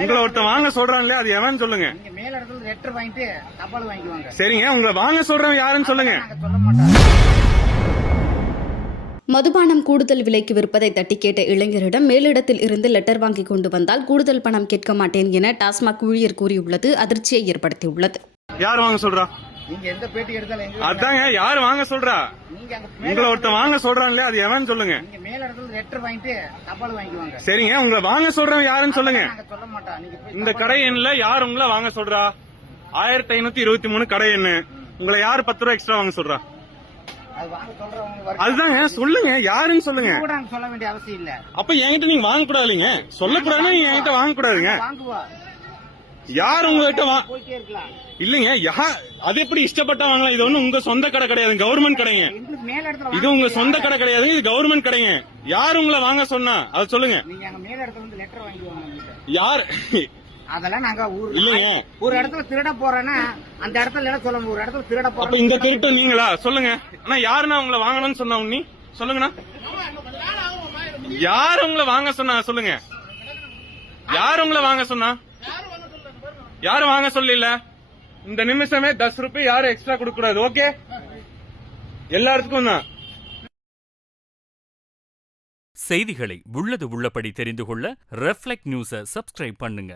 உங்களை ஒருத்தன் வாங்க சொல்றாங்களே அது எவன்னு சொல்லுங்க. நீங்க மேல இடத்துல லெட்டர் வாங்கிட்டு தபால் வாங்கிக்குவாங்க. சரிங்க, உங்களை வாங்க சொல்றவன் யாருன்னு சொல்லுங்க. நாங்க சொல்ல மாட்டோம். மதுபானம் கூடுதல் விலைக்கு விற்பதை தட்டி கேட்ட இளைஞரிடம் மேலிடத்தில் இருந்து லெட்டர் வாங்கி கொண்டு வந்தால் கூடுதல் பணம் கேட்க மாட்டேன் என டாஸ்மாக் ஊழியர் கூறியுள்ளது அதிர்ச்சியை ஏற்படுத்தியுள்ளது. யார் வாங்க சொல்றா? நீங்க எந்த பேட்டி எடுத்தாலும் அதாங்க யார் வாங்க சொல்றா? நீங்க அங்க உங்களை ஒருத்தன் வாங்க சொல்றாங்களே அது எவன்னு சொல்லுங்க. நீங்க மேல இடத்துல லெட்டர் வாங்கிட்டு தபால் வாங்கிக்குவாங்க. சரிங்க, உங்களை வாங்க சொல்றவன் யாருன்னு சொல்லுங்க. நாங்க சொல்ல மாட்டோம். நீங்க இந்த கடை எண்ணில் யார் உங்களை வாங்க சொல்றா? 1523 கடை எண்ணு. உங்களை யார் 10 ரூபா எக்ஸ்ட்ரா வாங்க சொல்றா? அது வாங்க சொல்றவங்க அதுதாங்க சொல்லுங்க, யாருன்னு சொல்லுங்க. கூட நாங்க சொல்ல வேண்டிய அவசியம் இல்ல. அப்ப என்கிட்ட நீங்க வாங்க கூடாதுங்க, சொல்லக்கூடாதுன்னா நீங்க என்கிட்ட வாங்க கூடாதுங்க. வாங்குவா யார் உங்ககிட்ட போயிட்டே இருக்கலாம். இல்லைங்க, அது எப்படி இஷ்டப்பட்டா வாங்கலாம்? இது ஒண்ணு உங்க சொந்த கடை கிடையாது, கவர்மெண்ட் கடைங்க. எங்களுக்கு மேல இடத்துல இது உங்க சொந்த கடை கிடையாது, இது கவர்மெண்ட் கடைங்க. யார் உங்களை வாங்க சொன்னா அது சொல்லுங்க. நீங்க அங்க மேல இடத்துல வந்து லெட்டர் வாங்கிக்குவாங்க. யார்? அதெல்லாம் நாங்க இல்லைங்க, ஒரு இடத்துல திருட போறேன்னா அந்த இடத்துல என்ன சொல்லணும்? ஒரு இடத்துல திருட அப்ப போறோம். இந்த திருட்டு நீங்களா? சொல்லுங்க. ஆனா யாருன்னா உங்களை வாங்கணும்னு சொன்னா நீ சொல்லுங்கண்ணா. யார் உங்களை வாங்க சொன்னா சொல்லுங்க. யார் உங்களை வாங்க சொன்னா? யாரும் வாங்க சொல்லல. இந்த நிமிஷமே 10 ரூபாய் யாரும் எக்ஸ்ட்ரா கொடுக்க கூடாது. ஓகே, எல்லாருக்கும் தான். செய்திகளை உள்ளது உள்ளபடி தெரிந்து கொள்ள ரெஃப்ளெக்ட் நியூஸை சப்ஸ்கிரைப் பண்ணுங்க.